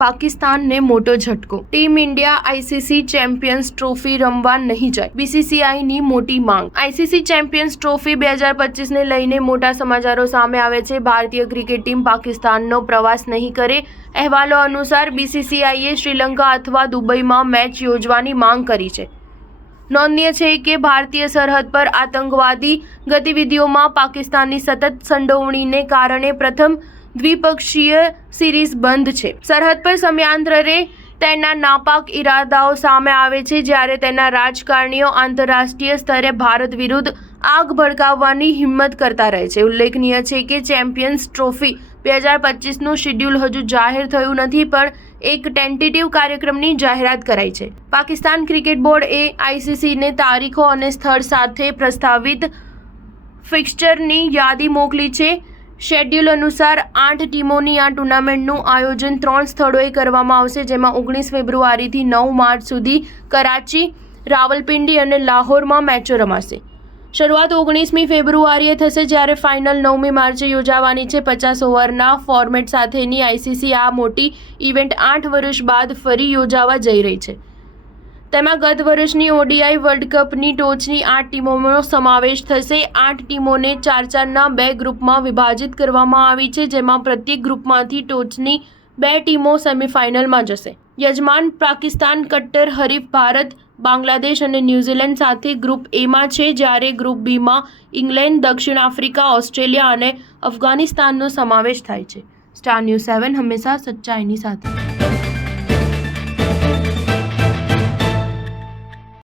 પાકિસ્તાનને મોટો ઝટકો। Team India ICC champions trophy રમવા નહીં જાય, બીસીસીઆઈની મોટી માંગ। આઈસીસી ચેમ્પિયન્સ ટ્રોફી 2025ને લઈને મોટા સમાચારો સામે આવે છે। ભારતીય ક્રિકેટ ટીમ પાકિસ્તાનનો પ્રવાસ નહીં કરે। અહેવાલો અનુસાર બીસીસીઆઈએ શ્રીલંકા અથવા દુબઈમાં મેચ યોજવાની માંગ કરી છે। નોંધનીય છે કે ભારતીય સરહદ પર આતંકવાદી ગતિવિધિઓમાં પાકિસ્તાનની સતત સંડોવણીને કારણે પ્રથમ દ્વિપક્ષીય સિરીઝ બંધ છે। સરહદ પર સમયાંતરે તેના નાપાક ઇરાદાઓ સામે આવે છે, જ્યારે તેના રાજકારણીઓ આંતરરાષ્ટ્રીય સ્તરે ભારત વિરુદ્ધ આગ ભડકાવવાની હિંમત કરતા રહે છે। ઉલ્લેખનીય છે કે ચેમ્પિયન્સ ટ્રોફી 2025નું શેડ્યુલ હજુ જાહેર થયું નથી, પણ એક ટેન્ટેટિવ કાર્યક્રમની જાહેરાત કરાઈ છે। પાકિસ્તાન ક્રિકેટ બોર્ડે આઈસીસીને તારીખો અને સ્થળ સાથે પ્રસ્તાવિત ફિક્સચરની યાદી મોકલી છે। શેડ્યુલ અનુસાર 8 ટીમોની આ ટુર્નામેન્ટનું આયોજન 3 સ્થળોએ કરવામાં આવશે, જેમાં 19 ફેબ્રુઆરીથી 9 માર્ચ સુધી કરાચી, રાવલપિંડી અને લાહોરમાં મેચો રમાશે। શરૂઆત 19મી ફેબ્રુઆરીએ થશે, જ્યારે ફાઇનલ 9મી માર્ચે યોજાવાની છે। 50 ઓવરના ફોર્મેટ સાથેની આઈસીસી આ મોટી ઇવેન્ટ 8 વર્ષ બાદ ફરી યોજાવા જઈ રહી છે। તેમાં ગત વર્ષની ઓડીઆઈ વર્લ્ડ કપની ટોચની 8 ટીમોનો સમાવેશ થશે। 8 ટીમોને 4-4ના 2 ગ્રુપમાં વિભાજિત કરવામાં આવી છે, જેમાં પ્રત્યેક ગ્રુપમાંથી ટોચની 2 ટીમો સેમીફાઇનલમાં જશે। યજમાન પાકિસ્તાન કટ્ટર હરીફ ભારત, બાંગ્લાદેશ અને ન્યૂઝીલેન્ડ સાથે ગ્રુપ એમાં છે, જ્યારે ગ્રુપ બીમાં ઇંગ્લેન્ડ, દક્ષિણ આફ્રિકા, ઓસ્ટ્રેલિયા અને અફઘાનિસ્તાનનો સમાવેશ થાય છે। સ્ટાર ન્યૂઝ 7 હંમેશા સચ્ચાઈની સાથે।